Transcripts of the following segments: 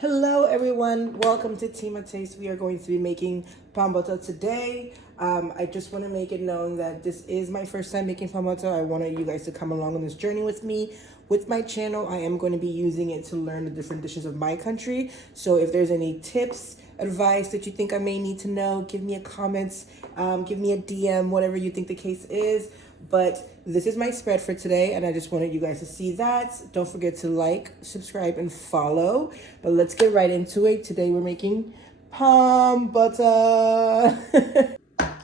Hello everyone, welcome to Tima Taste. We are going to be making pan butter today. I just want to make it known that this is my first time making pan butter. I wanted you guys to come along on this journey with me. With my channel, I am going to be using it to learn the different dishes of my country. So if there's any tips, advice that you think I may need to know, give me a comment, give me a DM, whatever you think the case is. But this is my spread for today, and I just wanted you guys to see that. Don't forget to like, subscribe, and follow. But let's get right into it. Today we're making pan butter.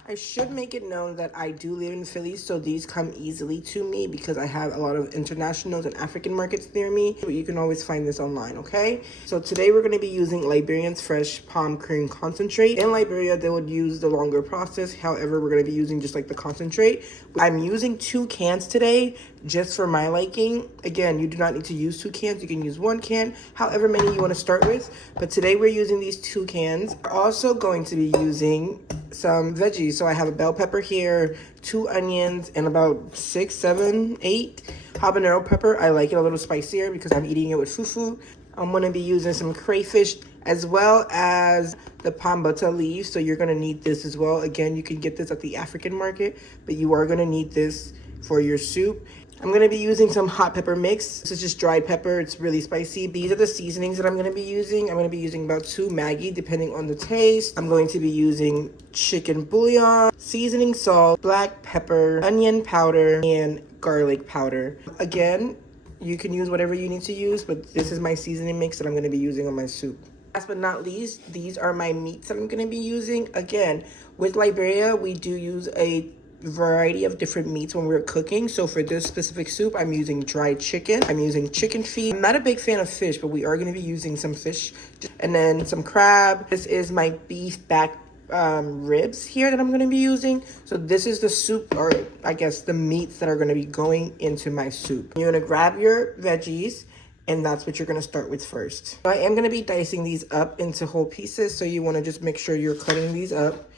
I should make it known that I do live in Philly, so these come easily to me because I have a lot of internationals and African markets near me. But you can always find this online, okay? So today we're going to be using Liberian's fresh palm cream concentrate. In Liberia, they would use the longer process. However, we're going to be using just like the concentrate. I'm using 2 cans today just for my liking. Again, you do not need to use 2 cans. You can use 1 can, however many you want to start with. But today we're using these 2 cans. We're also going to be using some veggies. So I have a bell pepper here, 2 onions, and about 6, 7, 8 habanero pepper. I like it a little spicier because I'm eating it with fufu. I'm going to be using some crayfish as well as the pan butter leaves. So you're going to need this as well. Again, you can get this at the African market, but you are going to need this for your soup. I'm going to be using some hot pepper mix. This is just dried pepper. It's really spicy. These are the seasonings that I'm going to be using. I'm going to be using about 2 Maggi depending on the taste. I'm going to be using chicken bouillon, seasoning salt, black pepper, onion powder, and garlic powder. Again, you can use whatever you need to use, but this is my seasoning mix that I'm going to be using on my soup. Last but not least, these are my meats that I'm going to be using. Again, with Liberia, we do use a variety of different meats when we're cooking. So for this specific soup, I'm using dried chicken. I'm using chicken feet. I'm not a big fan of fish, but we are going to be using some fish and then some crab. This is my beef back ribs here that I'm going to be using. So this is the soup, or I guess the meats that are going to be going into my soup. You're going to grab your veggies, and that's what you're going to start with first. I am going to be dicing these up into whole pieces, so you want to just make sure you're cutting these up.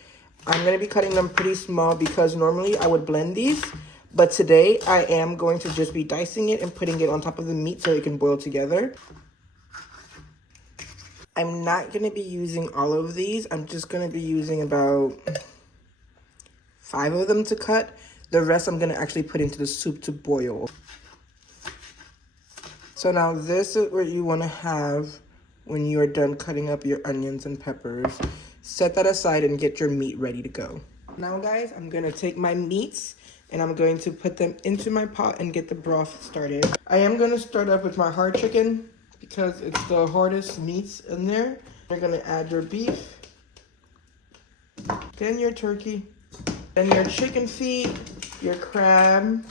I'm going to be cutting them pretty small because normally I would blend these, but today I am going to just be dicing it and putting it on top of the meat so it can boil together. I'm not going to be using all of these. I'm just going to be using about 5 of them to cut. The rest I'm going to actually put into the soup to boil. So now this is what you want to have when you are done cutting up your onions and peppers. Set that aside and get your meat ready to go. Now guys, I'm going to take my meats and I'm going to put them into my pot and get the broth started. I am going to start up with my hard chicken because it's the hardest meats in there. You're going to add your beef, then your turkey, then your chicken feet, your crab,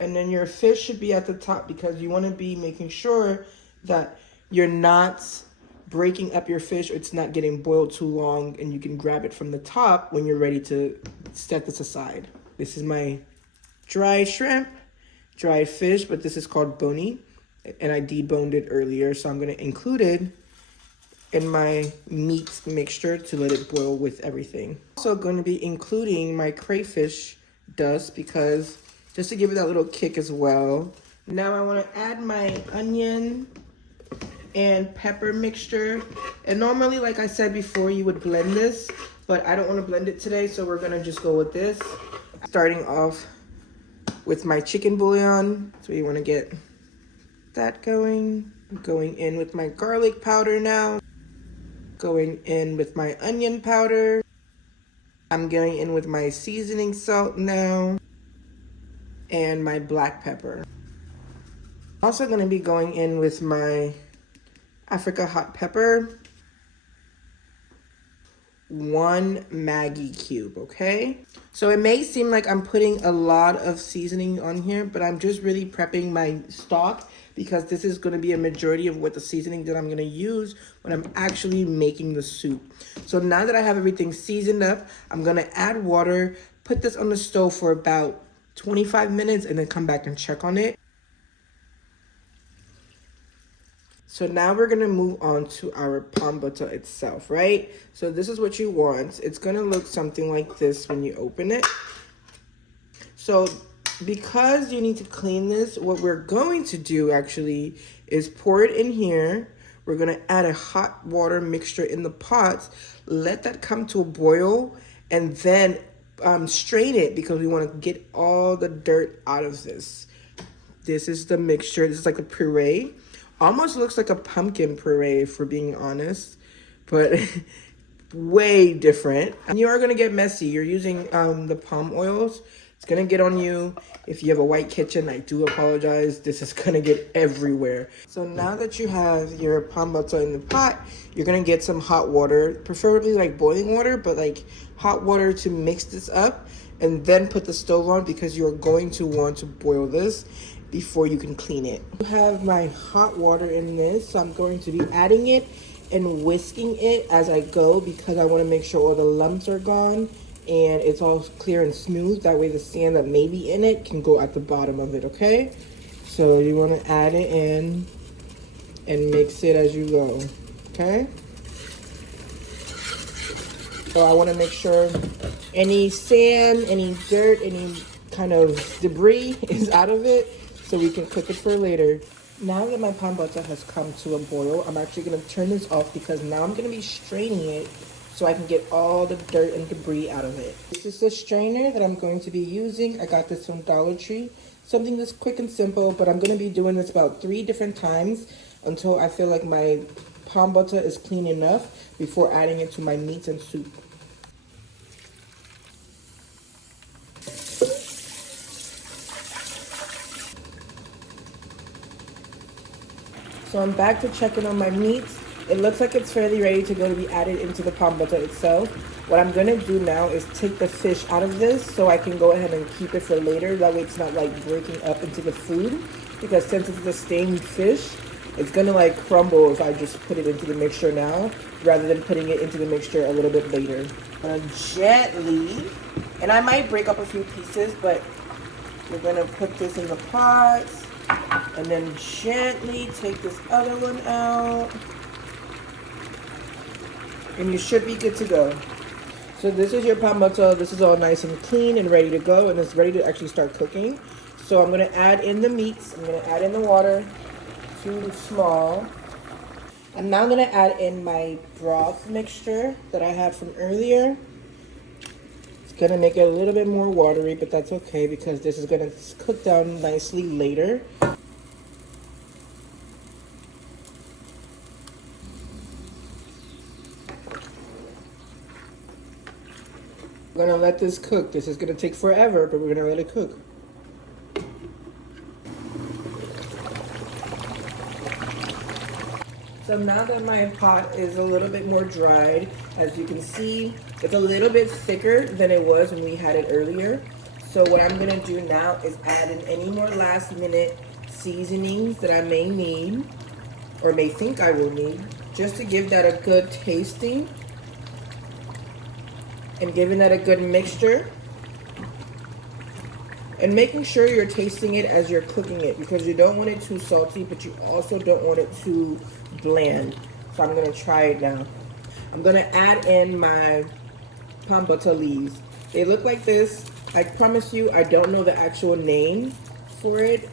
and then your fish should be at the top because you want to be making sure that you're not breaking up your fish, it's not getting boiled too long, and you can grab it from the top when you're ready to set this aside. This is my dried shrimp, dried fish, but this is called boni, and I deboned it earlier, so I'm going to include it in my meat mixture to let it boil with everything. Also going to be including my crayfish dust because just to give it that little kick as well. Now I want to add my onion and pepper mixture, and normally, like I said before, you would blend this, but I don't want to blend it today, so we're gonna just go with this. Starting off with my chicken bouillon, so you want to get that going in with my garlic powder now, going in with my onion powder. I'm going in with my seasoning salt now and my black pepper. Also going to be going in with my Africa hot pepper, 1 Maggi cube, okay? So it may seem like I'm putting a lot of seasoning on here, but I'm just really prepping my stock because this is going to be a majority of what the seasoning that I'm going to use when I'm actually making the soup. So now that I have everything seasoned up, I'm going to add water, put this on the stove for about 25 minutes, and then come back and check on it. So now we're going to move on to our pan butter itself, right? So this is what you want. It's going to look something like this when you open it. So because you need to clean this, what we're going to do actually is pour it in here. We're gonna add a hot water mixture in the pot, let that come to a boil, and then strain it because we want to get all the dirt out of this. This is the mixture. This is like a puree. Almost looks like a pumpkin puree, for being honest, but way different. And you are gonna get messy. You're using the palm oils. It's gonna get on you. If you have a white kitchen, I do apologize. This is gonna get everywhere. So now that you have your palm butter in the pot, you're gonna get some hot water, preferably like boiling water, but like hot water to mix this up, and then put the stove on because you're going to want to boil this before you can clean it. I have my hot water in this, so I'm going to be adding it and whisking it as I go because I want to make sure all the lumps are gone and it's all clear and smooth. That way the sand that may be in it can go at the bottom of it, okay? So you want to add it in and mix it as you go, okay? So I want to make sure any sand, any dirt, any kind of debris is out of it so we can cook it for later. Now that my palm butter has come to a boil, I'm actually going to turn this off because now I'm going to be straining it so I can get all the dirt and debris out of it. This is the strainer that I'm going to be using. I got this from Dollar Tree. Something that's quick and simple, but I'm going to be doing this about 3 different times until I feel like my palm butter is clean enough before adding it to my meats and soup. So I'm back to checking on my meats. It looks like it's fairly ready to go to be added into the palm butter itself. What I'm gonna do now is take the fish out of this so I can go ahead and keep it for later. That way it's not like breaking up into the food, because since it's the steamed fish, it's gonna like crumble if I just put it into the mixture now rather than putting it into the mixture a little bit later. Gently, and I might break up a few pieces, but we're gonna put this in the pot. And then gently take this other one out. And you should be good to go. So this is your palm butter. This is all nice and clean and ready to go. And it's ready to actually start cooking. So I'm going to add in the meats. I'm going to add in the water. Too small. I'm now going to add in my broth mixture that I had from earlier. It's going to make it a little bit more watery, but that's okay because this is going to cook down nicely later. We're gonna let this cook. This is gonna take forever, but we're gonna let it cook. So now that my pot is a little bit more dried, as you can see, it's a little bit thicker than it was when we had it earlier. So what I'm gonna do now is add in any more last minute seasonings that I may need, or may think I will need, just to give that a good tasting. And giving that a good mixture. And making sure you're tasting it as you're cooking it, because you don't want it too salty, but you also don't want it too bland. So I'm gonna try it now. I'm gonna add in my palm butter leaves. They look like this. I promise you, I don't know the actual name for it,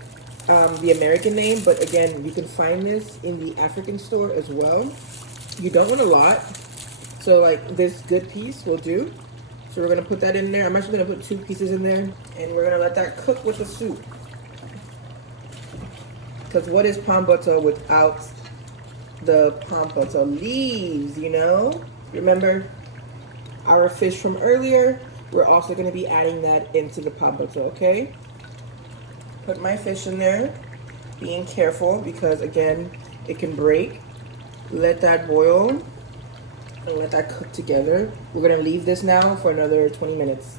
the American name, but again, you can find this in the African store as well. You don't want a lot. So like this good piece will do. So we're gonna put that in there. I'm actually gonna put 2 pieces in there, and we're gonna let that cook with the soup. Because what is palm butter without the palm butter leaves, you know? Remember our fish from earlier? We're also gonna be adding that into the palm butter, okay? Put my fish in there, being careful because again, it can break. Let that boil. And let that cook together. We're gonna leave this now for another 20 minutes.